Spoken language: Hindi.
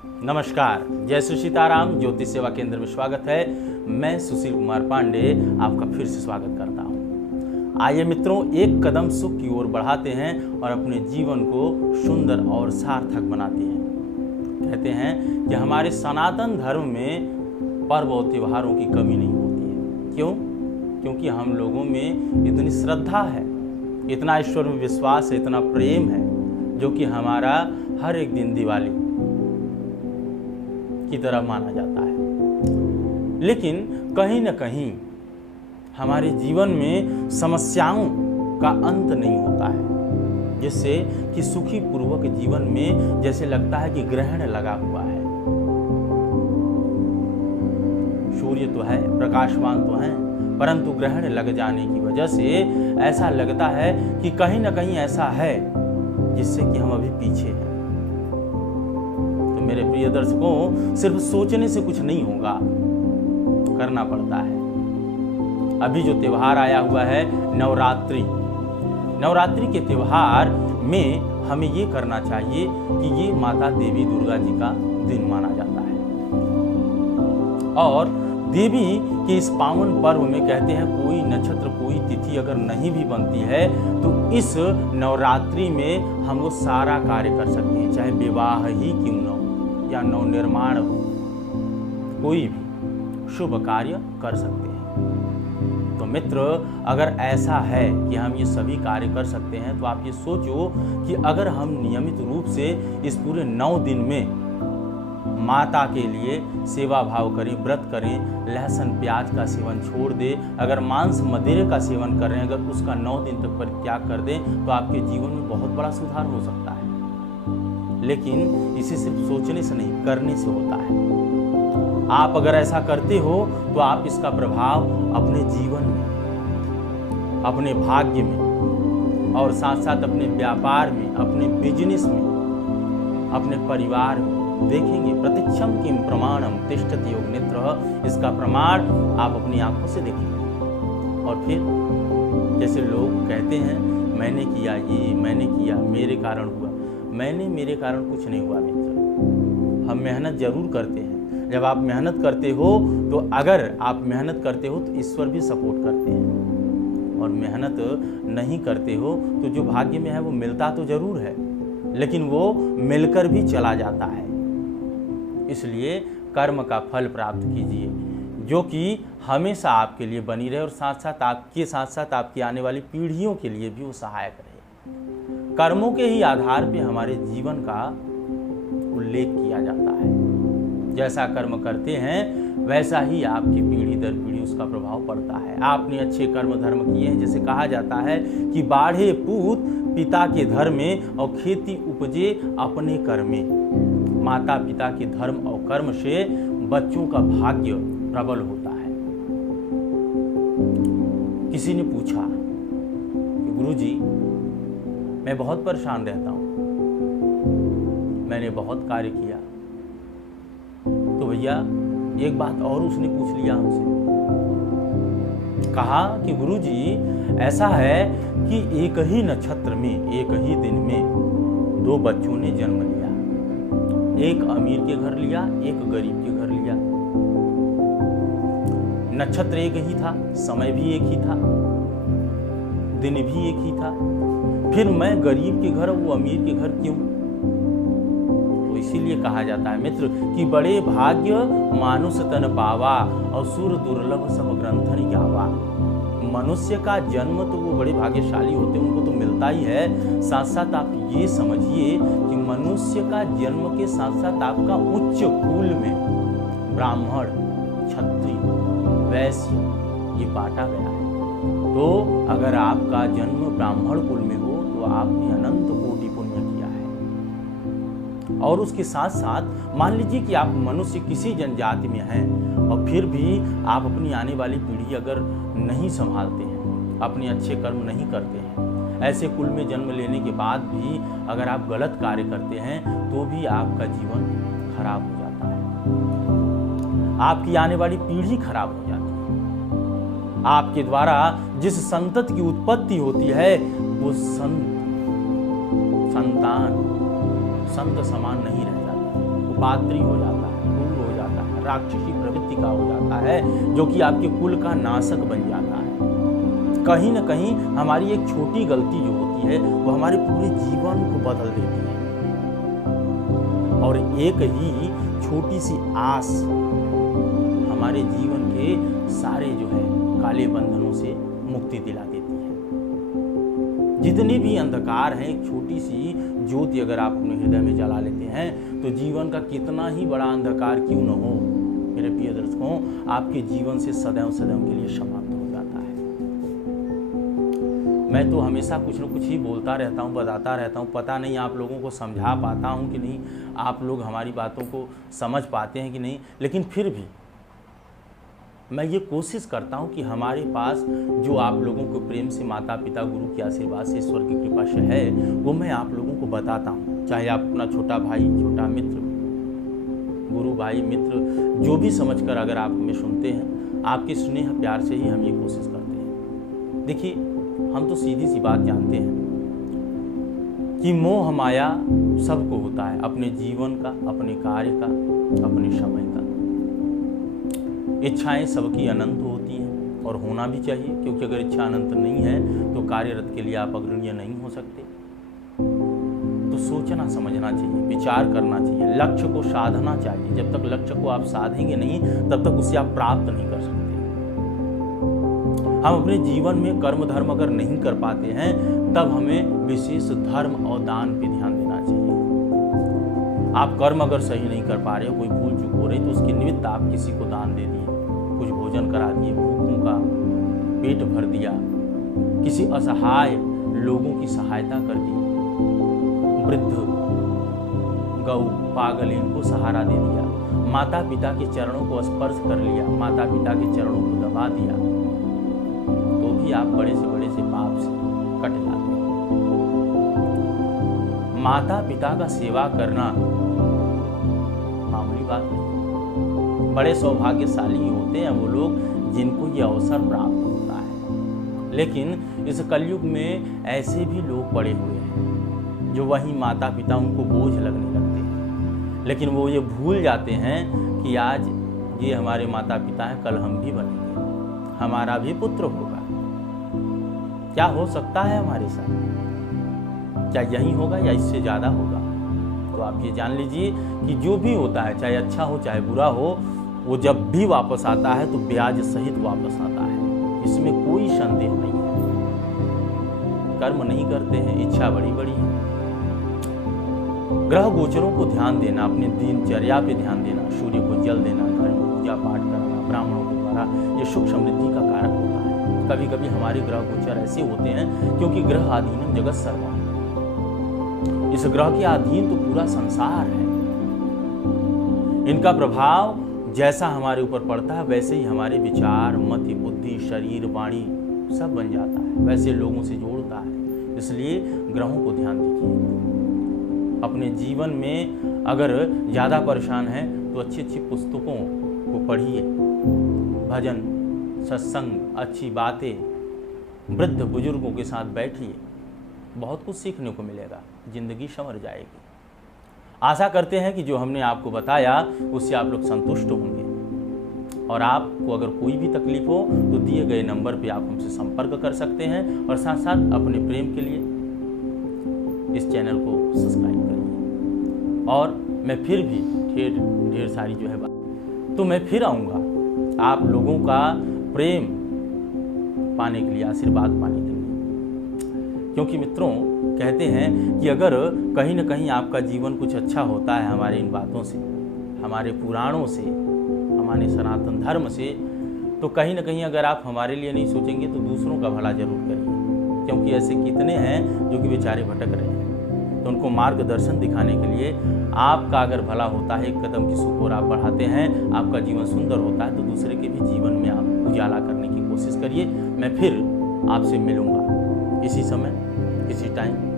नमस्कार, जय श्री सीताराम। ज्योतिष सेवा केंद्र में स्वागत है। मैं सुशील कुमार पांडे आपका फिर से स्वागत करता हूं। आइए मित्रों, एक कदम सुख की ओर बढ़ाते हैं और अपने जीवन को सुंदर और सार्थक बनाते हैं। कहते हैं कि हमारे सनातन धर्म में पर्व और त्योहारों की कमी नहीं होती है। क्यों? क्योंकि हम लोगों में इतनी श्रद्धा है, इतना ईश्वर में विश्वास है, इतना प्रेम है, जो कि हमारा हर एक दिन दिवाली की तरह माना जाता है। लेकिन कहीं न कहीं हमारे जीवन में समस्याओं का अंत नहीं होता है, जिससे कि सुखी पूर्वक जीवन में जैसे लगता है कि ग्रहण लगा हुआ है। सूर्य तो है, प्रकाशवान तो है, परंतु ग्रहण लग जाने की वजह से ऐसा लगता है कि कहीं न कहीं ऐसा है जिससे कि हम अभी पीछे हैं। मेरे प्रिय दर्शकों, सिर्फ सोचने से कुछ नहीं होगा, करना पड़ता है। अभी जो त्योहार आया हुआ है नवरात्रि के त्योहार में हमें ये करना चाहिए कि ये माता देवी दुर्गा जी का दिन माना जाता है। और देवी के इस पावन पर्व में कहते हैं कोई नक्षत्र, कोई तिथि अगर नहीं भी बनती है तो इस नवरात्रि में हम लोग सारा कार्य कर सकते हैं, चाहे विवाह ही क्यों न हो या नवनिर्माण हो, कोई भी शुभ कार्य कर सकते हैं। तो मित्र, अगर ऐसा है कि हम ये सभी कार्य कर सकते हैं तो आप ये सोचो कि अगर हम नियमित रूप से इस पूरे 9 दिन में माता के लिए सेवा भाव करें, व्रत करें, लहसुन प्याज का सेवन छोड़ दें, अगर मांस मदिरे का सेवन कर रहे हैं, अगर उसका 9 दिन तक परित्याग कर दें तो आपके जीवन में बहुत बड़ा सुधार हो सकता है। लेकिन इसे सिर्फ सोचने से नहीं, करने से होता है। आप अगर ऐसा करते हो तो आप इसका प्रभाव अपने जीवन में, अपने भाग्य में और साथ साथ अपने व्यापार में, अपने बिजनेस में, अपने परिवार में देखेंगे। प्रतीक्षम किम प्रमाणम तिष्ठति योग नेत्रः, इसका प्रमाण आप अपनी आंखों से देखेंगे। और फिर जैसे लोग कहते हैं मैंने किया ये, मैंने किया, मेरे कारण हुआ। मेरे कारण कुछ नहीं हुआ मित्र। हम मेहनत जरूर करते हैं। जब आप मेहनत करते हो तो अगर आप मेहनत करते हो तो ईश्वर भी सपोर्ट करते हैं, और मेहनत नहीं करते हो तो जो भाग्य में है वो मिलता तो जरूर है, लेकिन वो मिलकर भी चला जाता है। इसलिए कर्म का फल प्राप्त कीजिए जो कि हमेशा आपके लिए बनी रहे और साथ साथ आपकी आने वाली पीढ़ियों के लिए भी वो सहायक रहे। कर्मों के ही आधार पे हमारे जीवन का उल्लेख किया जाता है। जैसा कर्म करते हैं वैसा ही आपकी पीढ़ी दर पीढ़ी उसका प्रभाव पड़ता है। आपने अच्छे कर्म धर्म किए हैं, जैसे कहा जाता है कि बाढ़े पूत पिता के धर्म में और खेती उपजे अपने कर्म में। माता पिता के धर्म और कर्म से बच्चों का भाग्य प्रबल होता है। किसी ने पूछा कि गुरुजी, मैं बहुत परेशान रहता हूं, मैंने बहुत कार्य किया, तो भैया एक बात और उसने पूछ लिया हमसे। कहा कि गुरुजी, ऐसा है कि एक ही नक्षत्र में, एक ही दिन में 2 बच्चों ने जन्म लिया। एक अमीर के घर लिया, एक गरीब के घर लिया। नक्षत्र एक ही था, समय भी एक ही था, दिन भी एक ही था। फिर मैं गरीब के घर, वो अमीर के घर क्यों? तो इसीलिए कहा जाता है मित्र कि बड़े भाग्य मानुष तन पावा और सुर दुर्लभ सब ग्रंथन गावा। मनुष्य का जन्म तो वो बड़े भाग्यशाली होते हैं, उनको तो मिलता ही है। साथ साथ आप ये समझिए कि मनुष्य का जन्म के साथ साथ आपका उच्च कुल में ब्राह्मण, क्षत्रिय, वैश्य ये बांटा गया है। तो अगर आपका जन्म ब्राह्मण कुल में हो तो आपने अनंत कोटि पुण्य किया है। और उसके साथ साथ मान लीजिए कि आप मनुष्य किसी जनजाति में हैं और फिर भी आप अपनी आने वाली पीढ़ी अगर नहीं संभालते हैं, अपने अच्छे कर्म नहीं करते हैं, ऐसे कुल में जन्म लेने के बाद भी अगर आप गलत कार्य करते हैं तो भी आपका जीवन खराब हो जाता है, आपकी आने वाली पीढ़ी खराब हो जाती है। आपके द्वारा जिस संतति की उत्पत्ति होती है वो संतान संत समान नहीं रह जाता, वो पात्री हो जाता है, क्रूर हो जाता है, राक्षसी प्रवृत्ति का हो जाता है, जो कि आपके कुल का नाशक बन जाता है। कहीं न कहीं हमारी एक छोटी गलती जो होती है वो हमारे पूरे जीवन को बदल देती है, और एक ही छोटी सी आस हमारे जीवन के सारे जो है काले बंधनों से मुक्ति दिला देती है। जितने भी अंधकार हैं, एक छोटी सी ज्योति अगर आप अपने हृदय में जला लेते हैं तो जीवन का कितना ही बड़ा अंधकार क्यों न हो, मेरे प्रिय दर्शकों, आपके जीवन से सदैव सदैव के लिए समाप्त हो जाता है। मैं तो हमेशा कुछ न कुछ ही बोलता रहता हूँ, बताता रहता हूँ, पता नहीं आप लोगों को समझा पाता हूँ कि नहीं, आप लोग हमारी बातों को समझ पाते हैं कि नहीं, लेकिन फिर भी मैं ये कोशिश करता हूँ कि हमारे पास जो आप लोगों को प्रेम से माता पिता गुरु के आशीर्वाद से ईश्वर की कृपा से है, वो मैं आप लोगों को बताता हूँ। चाहे आप अपना छोटा भाई, छोटा मित्र, गुरु भाई, मित्र, जो भी समझकर अगर आप हमें सुनते हैं, आपके स्नेह प्यार से ही हम ये कोशिश करते हैं। देखिए, हम तो सीधी सी बात जानते हैं कि मोह माया सबको होता है, अपने जीवन का, अपने कार्य का, अपने समय का। इच्छाएं सबकी अनंत होती हैं और होना भी चाहिए, क्योंकि अगर इच्छा अनंत नहीं है तो कार्यरत के लिए आप अग्रणीय नहीं हो सकते। तो सोचना समझना चाहिए, विचार करना चाहिए, लक्ष्य को साधना चाहिए। जब तक लक्ष्य को आप साधेंगे नहीं, तब तक उसे आप प्राप्त नहीं कर सकते। हम अपने जीवन में कर्म धर्म अगर नहीं कर पाते हैं, तब हमें विशेष धर्म और दान पे ध्यान देना चाहिए। आप कर्म अगर सही नहीं कर पा रहे हो, कोई भूल चूक हो रही, तो उसके निमित्त आप किसी को दान दे दिए, कुछ भोजन करा दिए, भूखों का पेट भर दिया, किसी असहाय लोगों की सहायता कर दी, वृद्ध, गौ, पागल, इनको सहारा दे दिया, माता पिता के चरणों को स्पर्श कर लिया, माता पिता के चरणों को दबा दिया, तो भी आप बड़े से पाप से कट जाते हैं। माता पिता का सेवा करना मामूली बात नहीं। बड़े सौभाग्यशाली होते हैं वो लोग जिनको ये अवसर प्राप्त होता है। लेकिन इस कलयुग में ऐसे भी लोग पड़े हुए हैं जो वही माता पिता उनको बोझ लगने लगते हैं, लेकिन वो ये भूल जाते हैं कि आज ये हमारे माता पिता हैं, कल हम भी बनेंगे, हमारा भी पुत्र होगा। क्या हो सकता है हमारे साथ? क्या यही होगा या इससे ज़्यादा होगा? तो आप ये जान लीजिए कि जो भी होता है, चाहे अच्छा हो चाहे बुरा हो, वो जब भी वापस आता है तो ब्याज सहित वापस आता है, इसमें कोई संदेह नहीं है। कर्म नहीं करते हैं, इच्छा बड़ी बड़ी है। ग्रह गोचरों को ध्यान देना, अपने दिनचर्या पे ध्यान देना, सूर्य को जल देना, घर में पूजा पाठ करना, ब्राह्मणों के द्वारा, ये सुख समृद्धि का कारक होता है। कभी कभी हमारे ग्रह गोचर ऐसे होते हैं क्योंकि ग्रह अधीनम जगत सर्वम, इस ग्रह के अधीन तो पूरा संसार है। इनका प्रभाव जैसा हमारे ऊपर पड़ता है वैसे ही हमारे विचार, मति, बुद्धि, शरीर, वाणी सब बन जाता है, वैसे लोगों से जोड़ता है। इसलिए ग्रहों को ध्यान दीजिए। अपने जीवन में अगर ज़्यादा परेशान हैं तो अच्छी अच्छी पुस्तकों को पढ़िए, भजन, सत्संग, अच्छी बातें, वृद्ध बुजुर्गों के साथ बैठिए, बहुत कुछ सीखने को मिलेगा, जिंदगी संवर जाएगी। आशा करते हैं कि जो हमने आपको बताया उससे आप लोग संतुष्ट होंगे, और आपको अगर कोई भी तकलीफ हो तो दिए गए नंबर पे आप हमसे संपर्क कर सकते हैं, और साथ साथ अपने प्रेम के लिए इस चैनल को सब्सक्राइब करिए। और मैं फिर भी ढेर सारी जो है बात, तो मैं फिर आऊँगा आप लोगों का प्रेम पाने के लिए, आशीर्वाद पाने के लिए। क्योंकि मित्रों, कहते हैं कि अगर कहीं न कहीं आपका जीवन कुछ अच्छा होता है हमारे इन बातों से, हमारे पुराणों से, हमारे सनातन धर्म से, तो कहीं न कहीं अगर आप हमारे लिए नहीं सोचेंगे तो दूसरों का भला जरूर करिए। क्योंकि ऐसे कितने हैं जो कि बेचारे भटक रहे हैं, तो उनको मार्गदर्शन दिखाने के लिए आपका अगर भला होता है, एक कदम की सुख और आप बढ़ाते हैं, आपका जीवन सुंदर होता है, तो दूसरे के भी जीवन में आप उजाला करने की कोशिश करिए। मैं फिर आपसे मिलूँगा इसी समय, इसी टाइम।